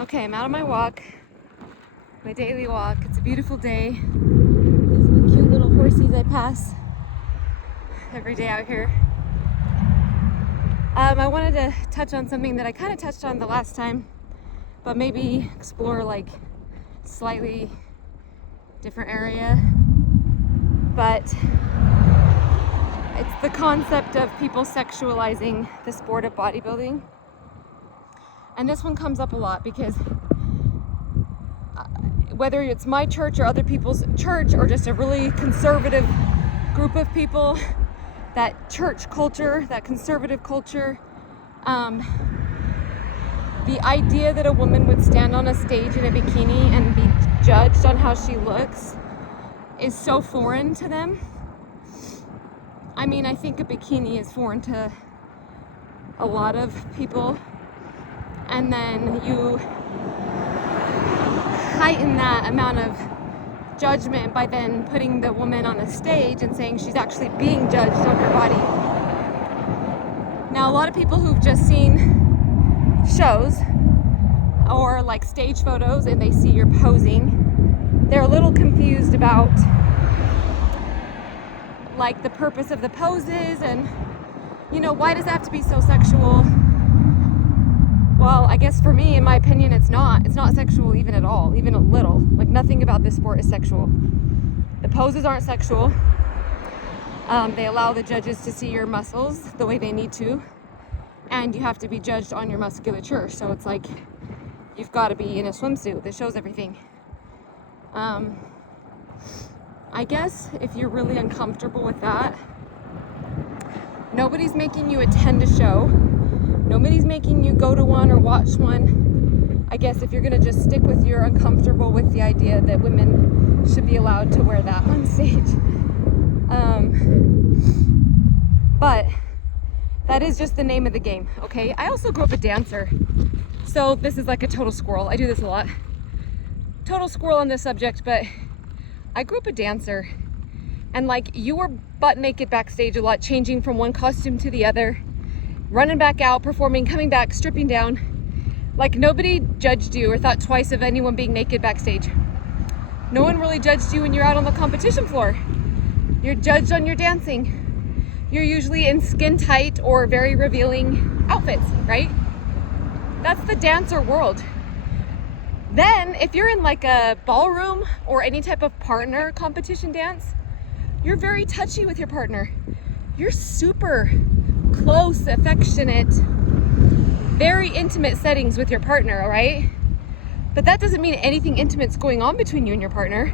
Okay, I'm out on my walk, my daily walk. It's a beautiful day. These are the cute little horsies I pass every day out here. I wanted to touch on something that I kind of touched on the last time, but maybe explore like slightly different area. But it's the concept of people sexualizing the sport of bodybuilding. And this one comes up a lot because whether it's my church or other people's church or just a really conservative group of people, that church culture, that conservative culture, the idea that a woman would stand on a stage in a bikini and be judged on how she looks is so foreign to them. I mean, I think a bikini is foreign to a lot of people. And then you heighten that amount of judgment by then putting the woman on a stage and saying she's actually being judged on her body. Now, a lot of people who've just seen shows or like stage photos and they see you're posing, they're a little confused about like the purpose of the poses and, you know, why does it have to be so sexual? Well, I guess for me, in my opinion, it's not sexual even at all, even a little. Like nothing about this sport is sexual. The poses aren't sexual. They allow the judges to see your muscles the way they need to, and you have to be judged on your musculature. So it's like, you've got to be in a swimsuit that shows everything. I guess if you're really uncomfortable with that, nobody's making you attend a show. Nobody's making you go to one or watch one. I guess if you're gonna just stick with you're uncomfortable with the idea that women should be allowed to wear that on stage. But that is just the name of the game, okay? I also grew up a dancer. So this is like a total squirrel. I do this a lot. Total squirrel on this subject, but I grew up a dancer. And like you were butt naked backstage a lot, changing from one costume to the other, running back out, performing, coming back, stripping down. Like nobody judged you or thought twice of anyone being naked backstage. No one really judged you when you're out on the competition floor. You're judged on your dancing. You're usually in skin tight or very revealing outfits, right? That's the dancer world. Then if you're in like a ballroom or any type of partner competition dance, you're very touchy with your partner. You're super close, affectionate, very intimate settings with your partner, all right? But that doesn't mean anything intimate's going on between you and your partner.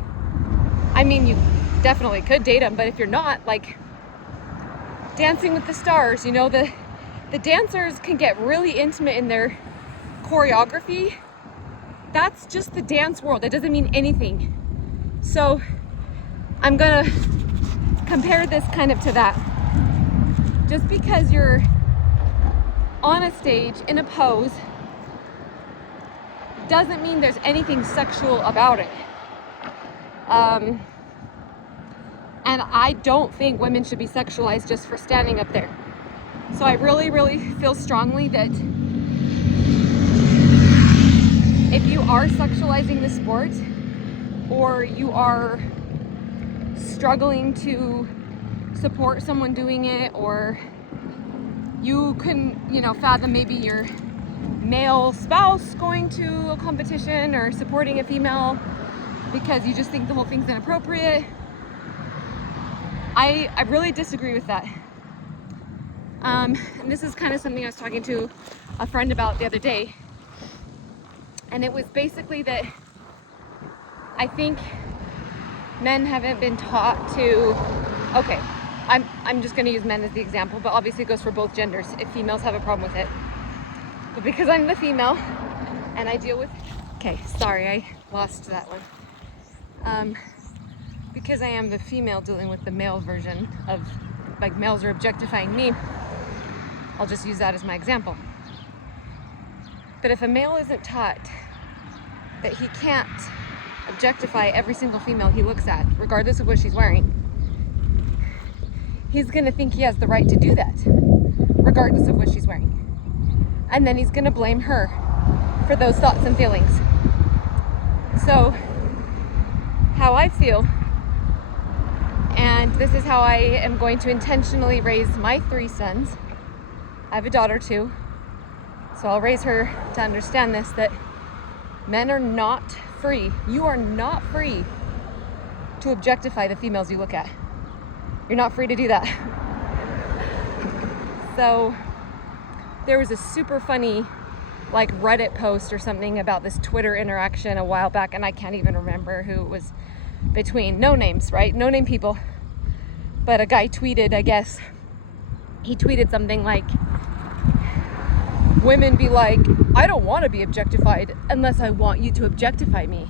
I mean, you definitely could date them, but if you're not, like Dancing with the Stars, you know, the dancers can get really intimate in their choreography. That's just the dance world. It doesn't mean anything. So I'm gonna compare this kind of to that. Just because you're on a stage in a pose doesn't mean there's anything sexual about it. And I don't think women should be sexualized just for standing up there. So I really, really feel strongly that if you are sexualizing the sport or you are struggling to support someone doing it, or you couldn't, you know, fathom maybe your male spouse going to a competition or supporting a female because you just think the whole thing's inappropriate. I really disagree with that. And this is kind of something I was talking to a friend about the other day. And it was basically that I think men haven't been taught to, okay, I'm just going to use men as the example, but obviously it goes for both genders if females have a problem with it. But because I'm the female and I deal with, okay, sorry, I lost that one. Because I am the female dealing with the male version of, like, males are objectifying me, I'll just use that as my example. But if a male isn't taught that he can't objectify every single female he looks at, regardless of what she's wearing, he's gonna think he has the right to do that, regardless of what she's wearing. And then he's gonna blame her. for those thoughts and feelings. So how I feel, and this is how I am going to intentionally raise my 3 sons. I have a daughter too, so I'll raise her to understand this, that men are not free. You are not free to objectify the females you look at. You're not free to do that. So there was a super funny like Reddit post or something about this Twitter interaction a while back, and I can't even remember who it was between. No names, right? No name people. But a guy tweeted, I guess, he tweeted something like, women be like, I don't want to be objectified unless I want you to objectify me.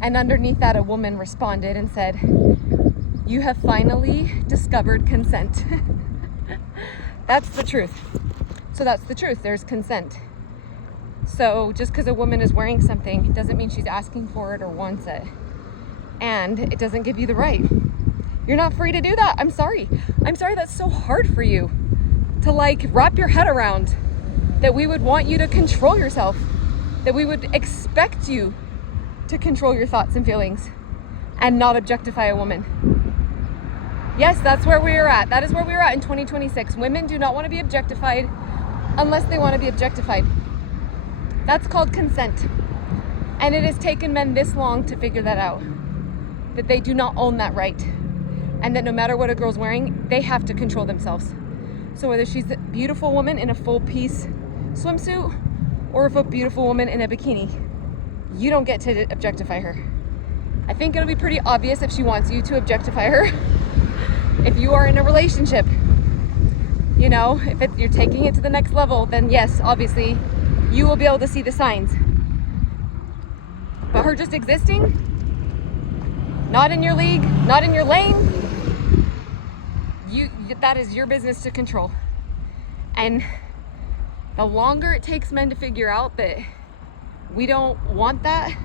And underneath that, a woman responded and said, you have finally discovered consent. That's the truth. So that's the truth. There's consent. So just because a woman is wearing something doesn't mean she's asking for it or wants it. And it doesn't give you the right. You're not free to do that. I'm sorry. I'm sorry that's so hard for you to like wrap your head around, that we would want you to control yourself, that we would expect you to control your thoughts and feelings and not objectify a woman. Yes, that's where we are at. That is where we are at in 2026. Women do not want to be objectified unless they want to be objectified. That's called consent. And it has taken men this long to figure that out, that they do not own that right. And that no matter what a girl's wearing, they have to control themselves. So whether she's a beautiful woman in a full piece swimsuit or if a beautiful woman in a bikini, you don't get to objectify her. I think it'll be pretty obvious if she wants you to objectify her. If you are in a relationship, you know, if you're taking it to the next level, then yes, obviously you will be able to see the signs. But her just existing, not in your league, not in your lane, that is your business to control. And the longer it takes men to figure out that we don't want that,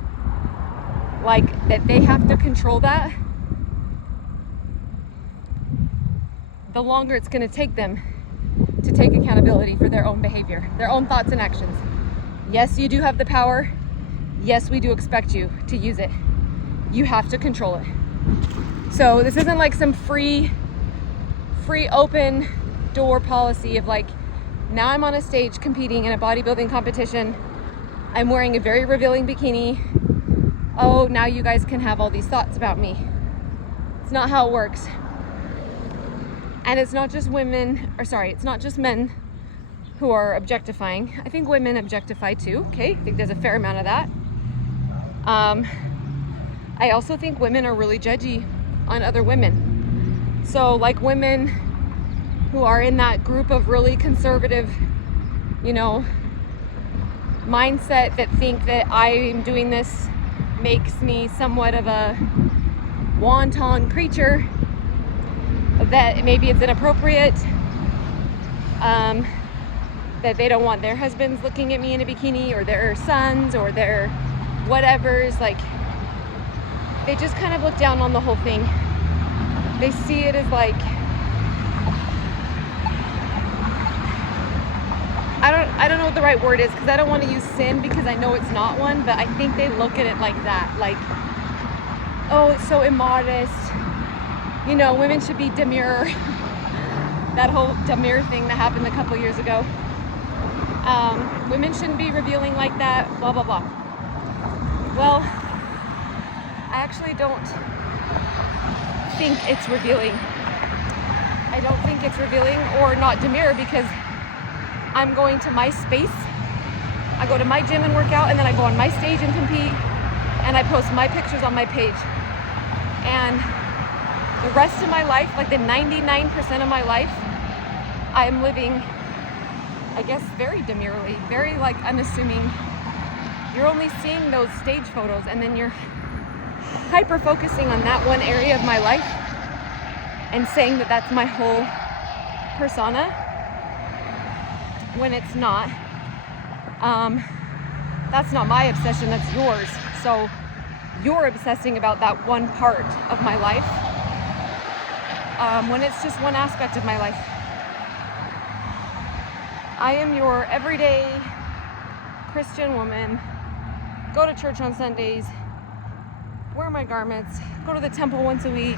like that they have to control that, the longer it's going to take them to take accountability for their own behavior, their own thoughts and actions. Yes, you do have the power. Yes, we do expect you to use it. You have to control it. So this isn't like some free open door policy of like, now I'm on a stage competing in a bodybuilding competition. I'm wearing a very revealing bikini. Oh, now you guys can have all these thoughts about me. It's not how it works. And it's not just it's not just men who are objectifying. I think women objectify too, okay? I think there's a fair amount of that. I also think women are really judgy on other women. So like women who are in that group of really conservative, you know, mindset that think that I'm doing this makes me somewhat of a wanton creature, that maybe it's inappropriate, that they don't want their husbands looking at me in a bikini, or their sons, or their whatevers. Like, they just kind of look down on the whole thing. They see it as like, I don't know what the right word is, because I don't want to use sin, because I know it's not one, but I think they look at it like that, like, oh, it's so immodest, you know, women should be demure. That whole demure thing that happened a couple years ago. Women shouldn't be revealing like that, blah blah blah. Well, I actually don't think it's revealing. I don't think it's revealing or not demure, because I'm going to my space, I go to my gym and work out, and then I go on my stage and compete, and I post my pictures on my page. And the rest of my life, like the 99% of my life, I'm living, I guess, very demurely, very like unassuming. You're only seeing those stage photos, and then you're hyper focusing on that one area of my life and saying that that's my whole persona, when it's not. That's not my obsession, that's yours. So you're obsessing about that one part of my life, when it's just one aspect of my life. I am your everyday Christian woman, go to church on Sundays, wear my garments, go to the temple once a week,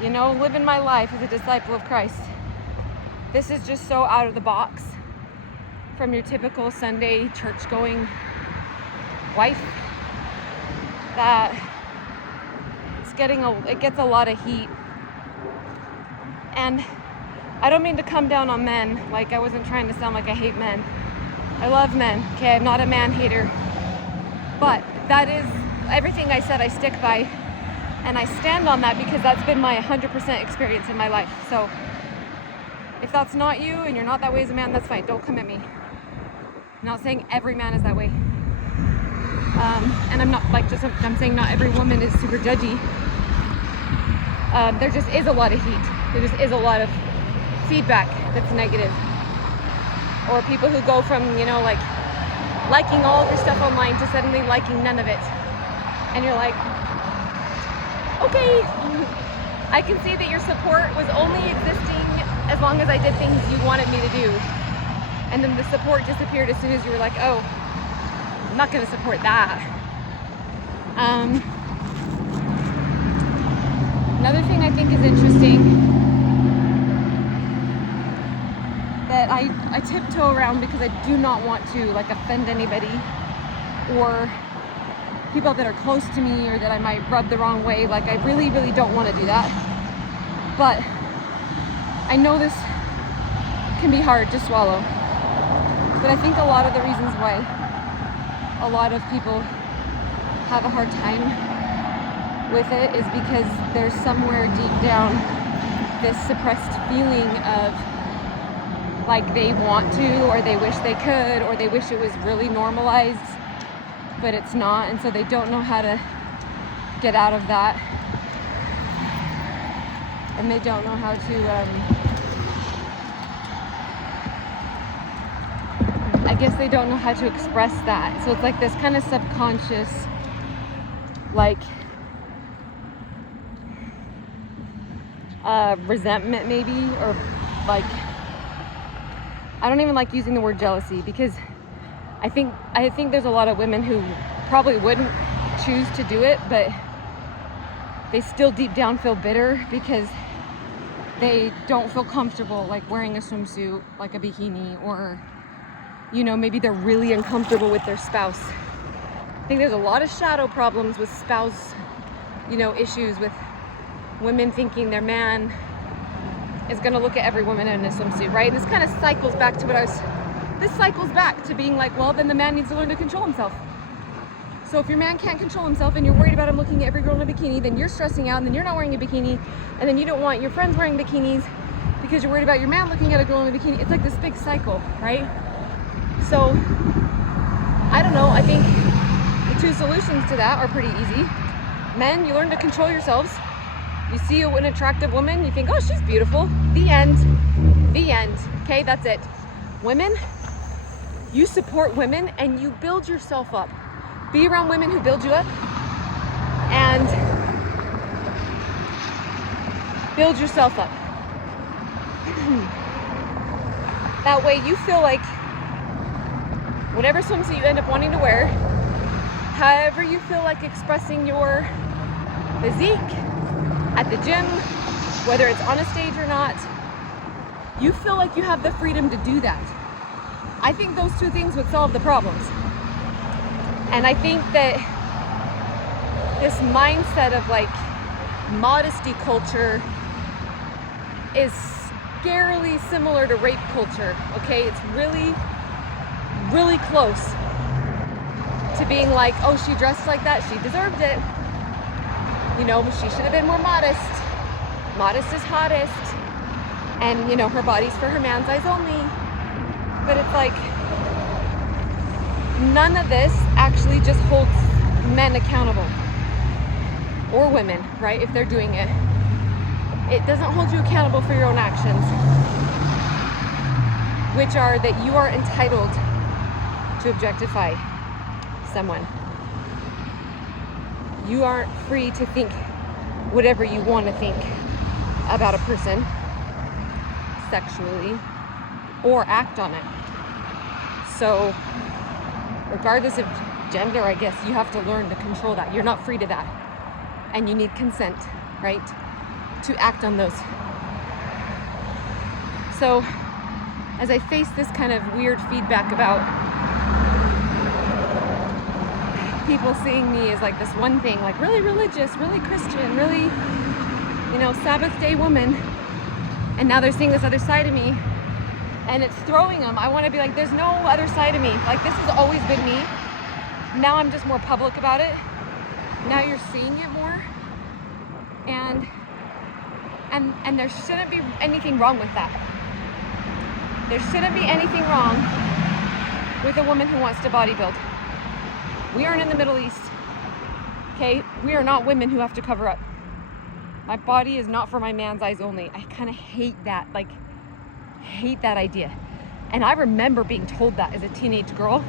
you know, living my life as a disciple of Christ. This is just so out of the box from your typical Sunday church-going wife that it gets a lot of heat. And I don't mean to come down on men, like I wasn't trying to sound like I hate men. I love men, okay? I'm not a man hater. But that is everything I said I stick by, and I stand on that because that's been my 100% experience in my life. So if that's not you and you're not that way as a man, that's fine. Don't come at me. I'm not saying every man is that way. And I'm not I'm saying not every woman is super judgy. There just is a lot of heat. There just is a lot of feedback that's negative. Or people who go from, you know, like liking all of your stuff online to suddenly liking none of it. And you're like, okay, I can see that your support was only existing as long as I did things you wanted me to do. And then the support disappeared as soon as you were like, oh, I'm not gonna support that. Another thing I think is interesting that I tiptoe around because I do not want to like offend anybody or people that are close to me or that I might rub the wrong way. Like I really, really don't want to do that. But I know this can be hard to swallow. But I think a lot of the reasons why a lot of people have a hard time with it is because there's somewhere deep down this suppressed feeling of like they want to, or they wish they could, or they wish it was really normalized, but it's not, and so they don't know how to get out of that, and they don't know how to I guess they don't know how to express that. So it's like this kind of subconscious, like resentment maybe, or like, I don't even like using the word jealousy because I think there's a lot of women who probably wouldn't choose to do it, but they still deep down feel bitter because they don't feel comfortable like wearing a swimsuit, like a bikini, or you know, maybe they're really uncomfortable with their spouse. I think there's a lot of shadow problems with spouse, you know, issues with women thinking their man is gonna look at every woman in a swimsuit, right? And this kind of cycles back to this cycles back to being like, well, then the man needs to learn to control himself. So if your man can't control himself and you're worried about him looking at every girl in a bikini, then you're stressing out and then you're not wearing a bikini, and then you don't want your friends wearing bikinis because you're worried about your man looking at a girl in a bikini. It's like this big cycle, right? So, I don't know, I think the two solutions to that are pretty easy. Men, you learn to control yourselves. You see an attractive woman, you think, oh, she's beautiful. The end. The end. Okay, that's it. Women, you support women and you build yourself up. Be around women who build you up and build yourself up. That way you feel like whatever swimsuit you end up wanting to wear, however you feel like expressing your physique at the gym, whether it's on a stage or not, you feel like you have the freedom to do that. I think those two things would solve the problems. And I think that this mindset of like modesty culture is scarily similar to rape culture, okay? It's really close to being like, oh, she dressed like that, she deserved it. You know, she should have been more modest. Modest is hottest. And, you know, her body's for her man's eyes only. But it's like, none of this actually just holds men accountable. Or women, right, if they're doing it. It doesn't hold you accountable for your own actions, which are that you are entitled to objectify someone. You aren't free to think whatever you want to think about a person sexually or act on it. So regardless of gender, I guess you have to learn to control that. You're not free to that. And you need consent, right? To act on those. So as I face this kind of weird feedback about people seeing me as like this one thing, like really religious, really Christian, really, you know, Sabbath day woman, and now they're seeing this other side of me, and it's throwing them. I want to be like, there's no other side of me. Like, this has always been me. Now I'm just more public about it. Now you're seeing it more, and there shouldn't be anything wrong with that. There shouldn't be anything wrong with a woman who wants to bodybuild. We aren't in the Middle East, okay? We are not women who have to cover up. My body is not for my man's eyes only. I kind of hate that, like, hate that idea. And I remember being told that as a teenage girl.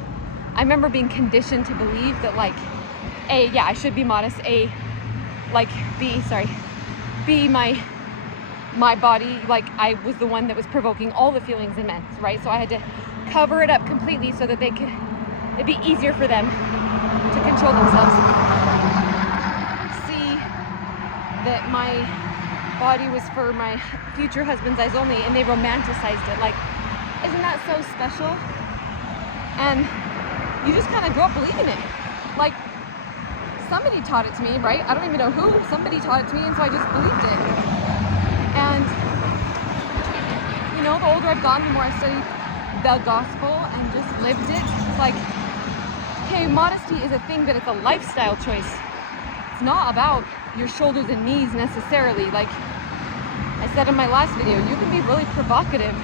I remember being conditioned to believe that, like, A, yeah, I should be modest. A, like, B, my body, like, I was the one that was provoking all the feelings in men, right? So I had to cover it up completely so that it'd be easier for them to control themselves. See that my body was for my future husband's eyes only, and they romanticized it. Like, isn't that so special? And you just kind of grow up believing it. Like, somebody taught it to me, right? I don't even know who. Somebody taught it to me, and so I just believed it. And, you know, the older I've gotten, the more I studied the gospel and just lived it. It's like, okay, modesty is a thing, but it's a lifestyle choice. It's not about your shoulders and knees necessarily. Like I said in my last video, you can be really provocative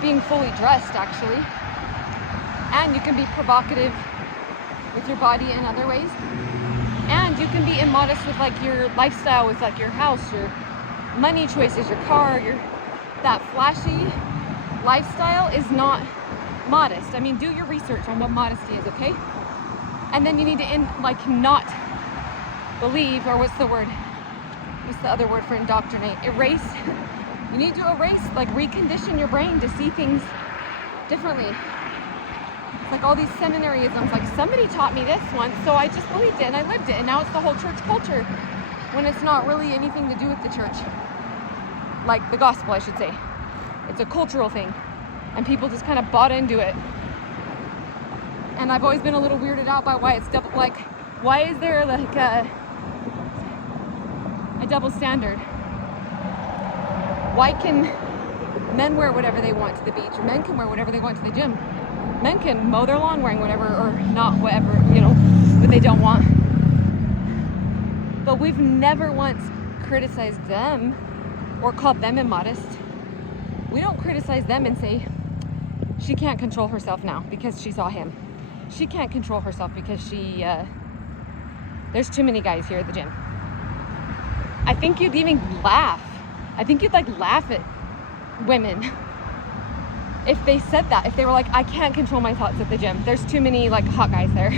being fully dressed, actually. And you can be provocative with your body in other ways. And you can be immodest with like your lifestyle, with like your house, your money choices, your car, that flashy lifestyle is not modest. I mean, do your research on what modesty is, okay? And then you need to not believe, or what's the other word for indoctrinate? Erase. You need to erase, like recondition your brain to see things differently. It's like all these seminaryisms, like somebody taught me this once, so I just believed it and I lived it, and now it's the whole church culture, when it's not really anything to do with the church. Like the gospel, I should say. It's a cultural thing, and people just kind of bought into it. And I've always been a little weirded out by why it's double, like, why is there like a double standard? Why can men wear whatever they want to the beach, or men can wear whatever they want to the gym? Men can mow their lawn wearing whatever, or not whatever, you know, that they don't want. But we've never once criticized them or called them immodest. We don't criticize them and say, she can't control herself now because she saw him. She can't control herself because there's too many guys here at the gym. I think you'd even laugh. I think you'd like laugh at women if they said that. If they were like, I can't control my thoughts at the gym. There's too many like hot guys there.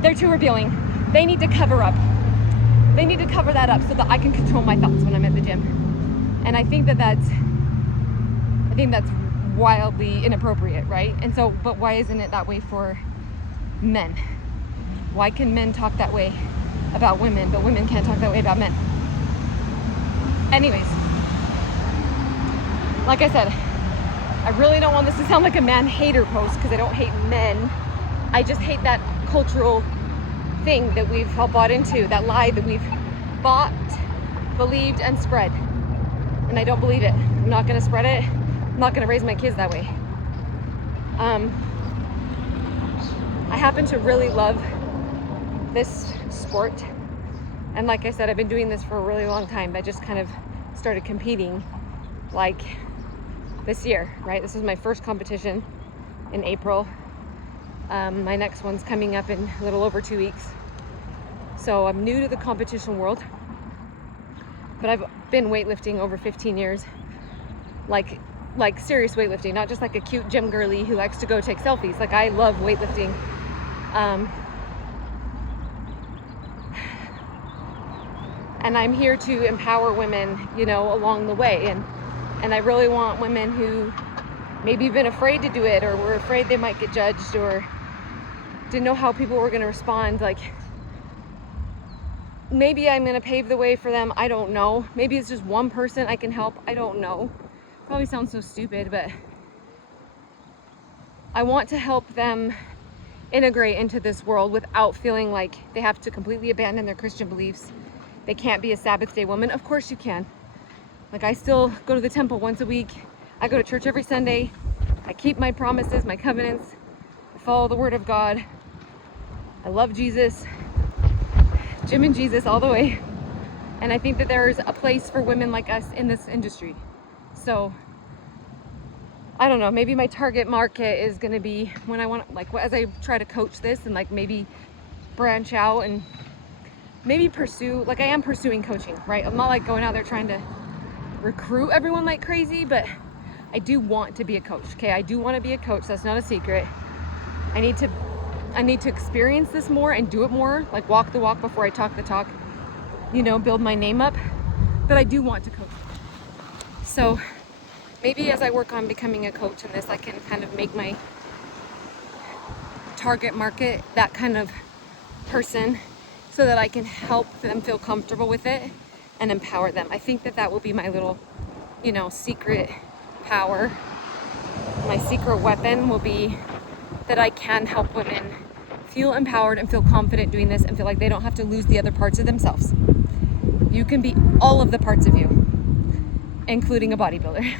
They're too revealing. They need to cover up. They need to cover that up so that I can control my thoughts when I'm at the gym. And I think that's wildly inappropriate, right? And so, but why isn't it that way for men? Why can men talk that way about women, but women can't talk that way about men? Anyways, like I said, I really don't want this to sound like a man hater post, because I don't hate men. I just hate that cultural thing that we've all bought into, that lie that we've bought, believed, and spread. And I don't believe it. I'm not going to spread it. I'm not going to raise my kids that way. I happen to really love this sport. And like I said, I've been doing this for a really long time. I just kind of started competing like this year, right? This was my first competition in April. My next one's coming up in a little over 2 weeks. So I'm new to the competition world. But I've been weightlifting over 15 years, like serious weightlifting, not just like a cute gym girly who likes to go take selfies. Like, I love weightlifting. And I'm here to empower women, you know, along the way. And I really want women who maybe been afraid to do it, or were afraid they might get judged, or didn't know how people were going to respond. Like, maybe I'm going to pave the way for them. I don't know. Maybe it's just one person I can help. I don't know. Probably sounds so stupid, but I want to help them integrate into this world without feeling like they have to completely abandon their Christian beliefs. They can't be a Sabbath day woman. Of course you can. Like, I still go to the temple once a week. I go to church every Sunday. I keep my promises, my covenants. I follow the word of God. I love Jesus. Jim and Jesus all the way. And I think that there's a place for women like us in this industry. So, I don't know, maybe my target market is going to be when I want, like, as I try to coach this and like maybe branch out and maybe pursue, like I am pursuing coaching, right? I'm not like going out there trying to recruit everyone like crazy, but I do want to be a coach. Okay, I do want to be a coach. That's not a secret. I need to experience this more and do it more, like walk the walk before I talk the talk, you know, build my name up. But I do want to coach. So maybe as I work on becoming a coach in this, I can kind of make my target market that kind of person so that I can help them feel comfortable with it and empower them. I think that that will be my little, you know, secret power. My secret weapon will be that I can help women feel empowered and feel confident doing this and feel like they don't have to lose the other parts of themselves. You can be all of the parts of you, including a bodybuilder.